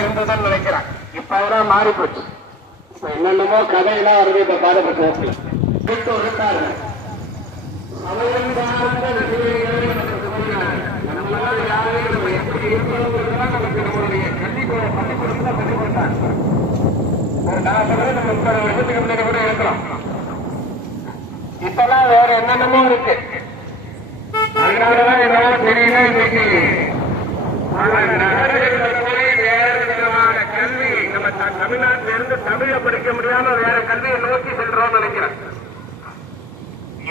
இருந்ததுன்னு நினைக்கிறேன். இப்ப அதெல்லாம் மாறி போச்சு இப்ப என்னென்னமோ கதையெல்லாம் வருது இப்ப பாடப்பட்டு விட்டு இருக்காருங்க சமயம் சார்ந்த. நம்மளால யாரையும் நம்ம எப்படி இருக்கிறோங்கிறதெல்லாம் நமக்கு நம்மளுடைய கல்விக்கூட- பள்ளிக்கூடத்துல சொல்லிக் கொடுத்தாங்க. ஒரு நான் சொல்றது நம்ம முப்பது வருஷத்துக்கு முன்னாடி கூட இருக்கலாம். இப்பெல்லாம் வேற என்னென்னமோ இருக்கு. அதனாலதான் என்னால தெரியல இன்னைக்கு நகரங்களில் போய் வேற விதமான கல்வி நம்ம த- தமிழ்நாட்டில இருந்து தமிழை படிக்க முடியாம வேற கல்வியை நோக்கி செல்றோம்னு நினைக்கிறேன்.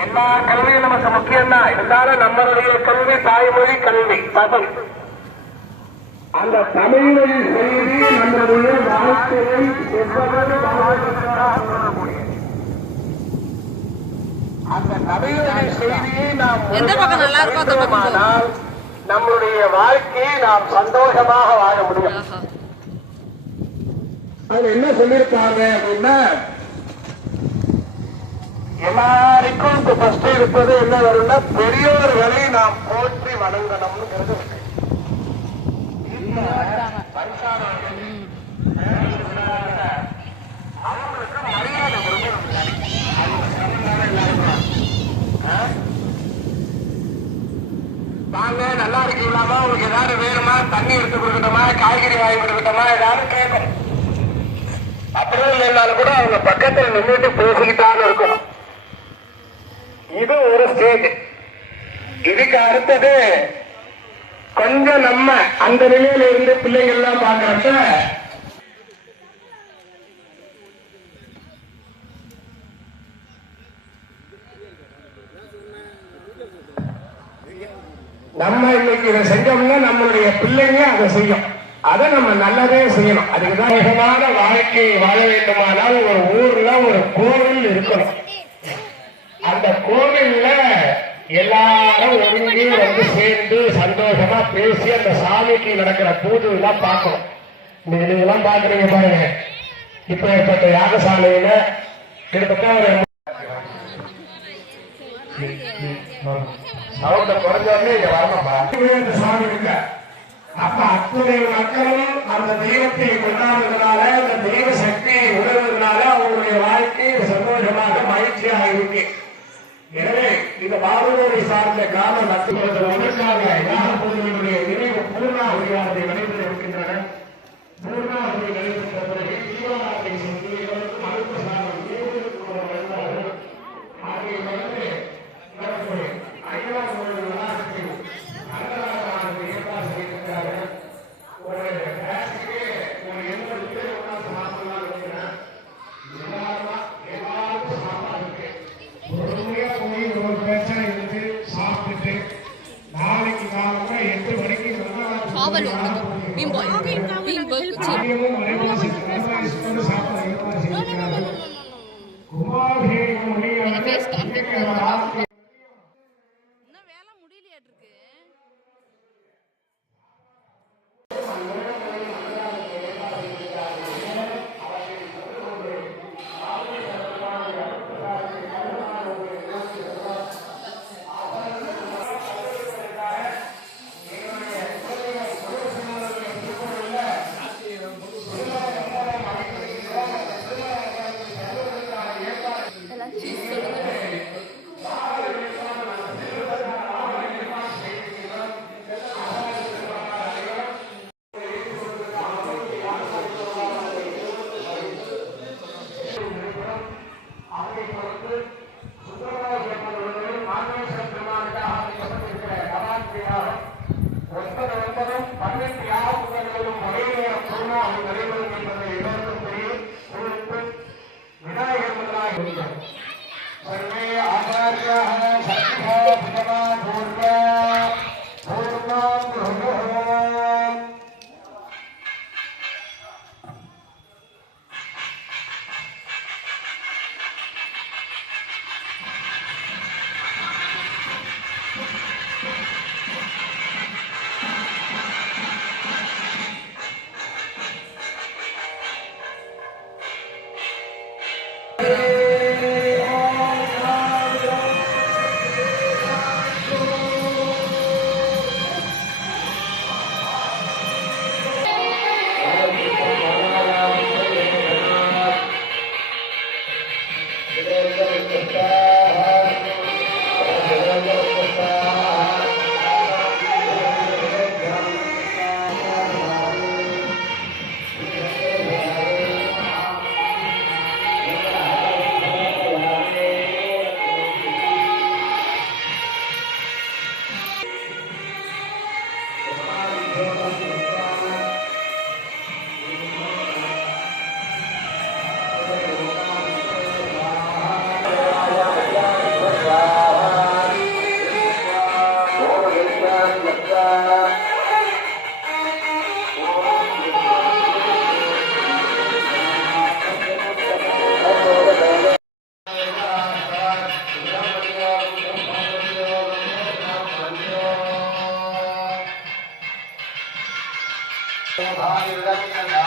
எல்லா கல்வியும் நமக்கு முக்கியம் தான் இருந்தாலும் நம்மளுடைய கல்வி தாய்மொழி கல்வி தமிழ். அந்த தமிழை செய்தி நம்முடைய வாழ்க்கையை எவ்வளவு அந்த தமிழை செய்தியை நாம் நம்முடைய வாழ்க்கையை நாம் சந்தோஷமாக வாழ முடியும். அதுல என்ன சொல்லியிருப்பாங்க அப்படின்னா எல்லாருக்கும் இப்ப ஃபர்ஸ்ட் இருப்பது என்ன வரும்னா பெரியோர்களை நாம் போற்றி வணங்கணும்ங்கிறது அவங்களுக்கு மரியாதை கொடுக்கணும். வாங்க நல்லா இருக்கீங்களாமா உங்களுக்கு ஏதாவது வேணுமா? தண்ணி எடுத்து கொடுக்கட்டுமா? காய்கறி வாங்கி கொடுக்கட்டுமா? ஏதாவது? கேட்கணும் அப்படியே இல்லைனாலும் கூட அவங்க பக்கத்தில் நின்றுட்டு பேசிக்கிட்டாலும் இருக்கணும். இது ஒரு ஸ்டேஜ் இதுக்கு அடுத்தது கொஞ்சம் நம்ம அந்த நிலையில இருந்து பிள்ளைகள் எல்லாம் பாக்குறப்ப நம்ம இன்னைக்கு இதை செஞ்சோம்னா நம்மளுடைய பிள்ளைங்க அதை செய்யும். அதை நம்ம நல்லதே செய்யணும். அதுக்குதான் மிகமான வாழ்க்கையை வாழ வேண்டுமானால் ஒரு ஊர்ல ஒரு கோவில் இருக்கணும். அந்த கோவில்ல எல்லாரும் ஒருங்கி வந்து சேர்ந்து சந்தோஷமா பேசி அந்த சாமிக்கு நடக்கிற பூஜை எல்லாம் பார்க்கணும். நீங்க நீங்கெல்லாம் பாக்குறீங்க பாருங்க. இப்ப ஏற்பட்ட யாகசாலையில கிட்டத்தட்ட ஒரு சவுண்ட குறைஞ்சோடனே இங்க வரணும்பா இந்த சாமி இருக்க. அப்ப அத்துணை மக்களும் அந்த தெய்வத்தை கொண்டாடுவதனால அந்த தெய்வ சக்தியை உணர்வதனால அவங்களுடைய வாழ்க்கை சந்தோஷமாக மகிழ்ச்சியாக இருக்கு. எனவே இந்த பாபுரை சார்ந்த கிராம நட்புறத்தில் உடற்காக யாகப்பொருளுடைய நினைவு பூர்ணாவதியானதை முடியலையாட்டிருக்கு الله لك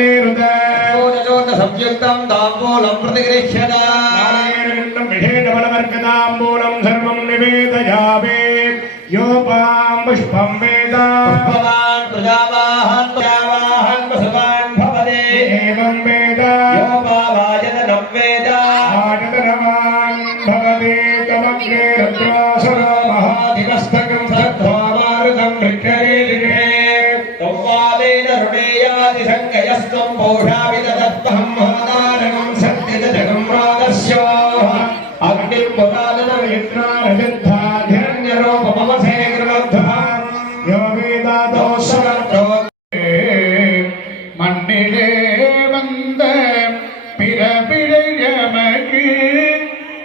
నారాయణేరుద సంయుక్తం దాంబూలం ప్రతిగృహ్యత. నారాయణం విషేణబలవర్గదాంబూలం సర్వం నివేదయామే. యోపాం పుష్పం వేద. పుష్పవాన్ ప్రజావాహన్ వేద. மண்ணிலே வந்த பிறவிழை எமக்கு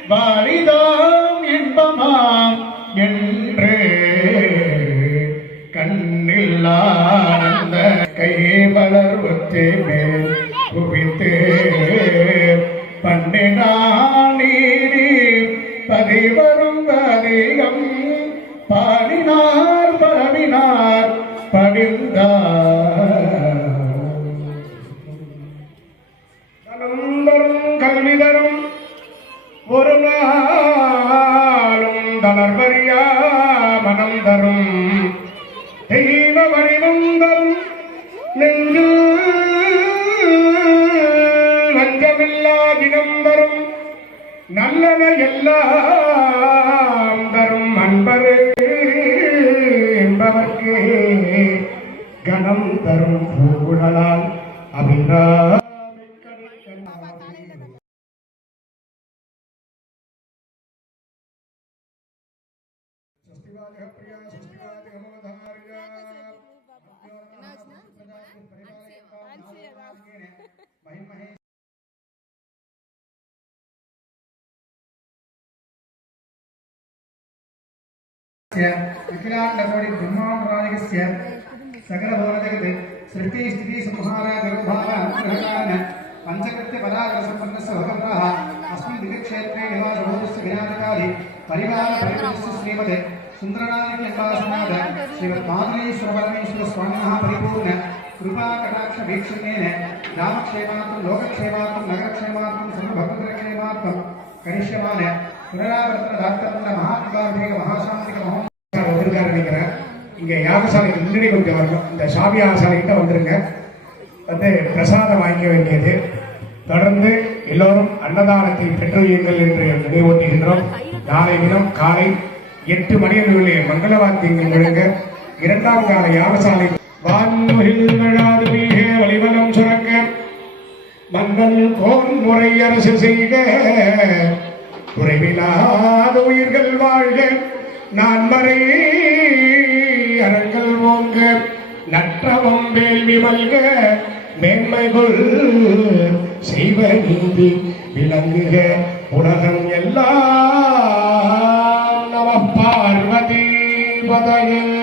வாரிதாம் இன்பமாம் என்று கண்ணில்லாந்த கை வளர்வத்தே மேல் குவித்து பண்ணினானீரி பதிவரும் அதிகம் பாடினார் நல்லன எல்லாம் தரும் அன்பரு என்பவர்க்கு கணம் தரும் பூகுழலால் అఖిలాండకోటి బ్రహ్మాండరాజకస్య సకల భవనజగత్ సృష్టి స్థితి సంహార జగద్భావ అనుగ్రహకారణ పంచకృత్య పదాగర సంపన్న సహగమరాహ అస్మిన్ దివ్యక్షేత్రే నివాస భూతస్య వినాటకాలి పరివార పరిపుష్య శ్రీమతే సుందరనాయకంపాసనాద శ్రీమద్ మాధురీశ్వర పరమేశ్వర స్వామినః పరిపూర్ణ కృపా కటాక్ష వీక్షణేన రామక్షేమార్థం లోకక్షేమార్థం నగరక్షేమార్థం సర్వభగవతక్షేమార్థం குணராவர்த்தன டாக்டர்ல மகாத்மார்மிக மகாசாந்திக நினைக்கிறேன் இங்கே யாகசாலைக்கு முன்னாடி கொஞ்சம் வரணும். இந்த சாமி யாகசாலைகிட்ட வந்துருங்க. வந்து பிரசாதம் வாங்கிக்க வேண்டியது. தொடர்ந்து எல்லோரும் அன்னதானத்தை பெற்றுள்ளீர்கள் என்று நினைவூட்டுகின்றோம். நாளை தினம் காலை எட்டு மணி அளவிலே மங்களவாத்தியங்கள் முழங்க இரண்டாம் கால யாகசாலை வலிவலம் சுரக்க மங்கள் போன் முறை அரசு செய்க. குறைவில்லாத உயிர்கள் வாழ்க. நான் மறை அறங்கள் ஓங்க நற்றவம் வேள்வி மல்க. மேன்மைகள் செய்வ நீதி விளங்குக. உலகம் எல்லாம் நம பார்வதி பதையில்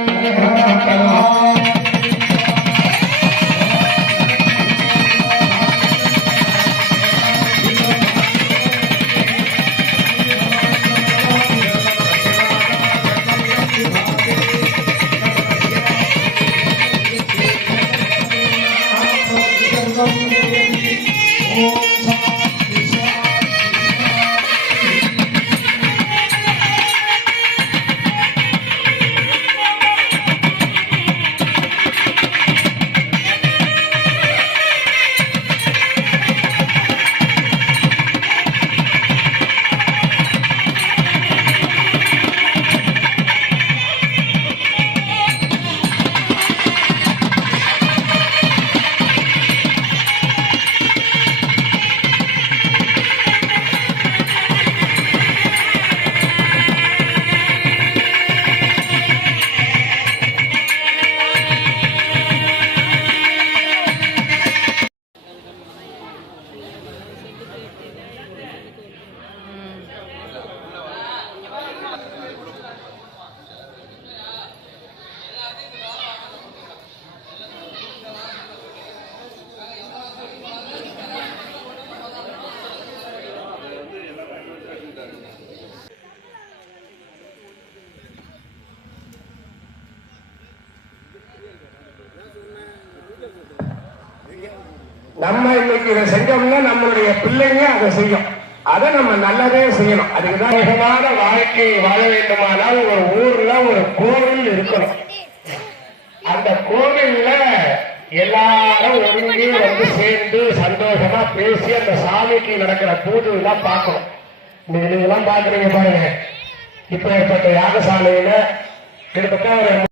நம்ம இன்னைக்கு இதை செஞ்சோம்னா நம்மளுடைய பிள்ளைங்க அதை செய்யும். அதை நம்ம நல்லதே செய்யணும். அதுக்குதான் மிகமான வாழ்க்கையை வாழ வேண்டுமானால் ஒரு ஊர்ல ஒரு கோவில் இருக்கணும். அந்த கோவில்ல எல்லாரும் ஒருங்கி வந்து சேர்ந்து சந்தோஷமா பேசி அந்த சாமிக்கு நடக்கிற பூஜை எல்லாம் பார்க்கணும். நீங்க எல்லாம் பாக்குறீங்க பாருங்க. இப்ப இப்ப யாகசாலையில கிட்டத்தட்ட ஒரு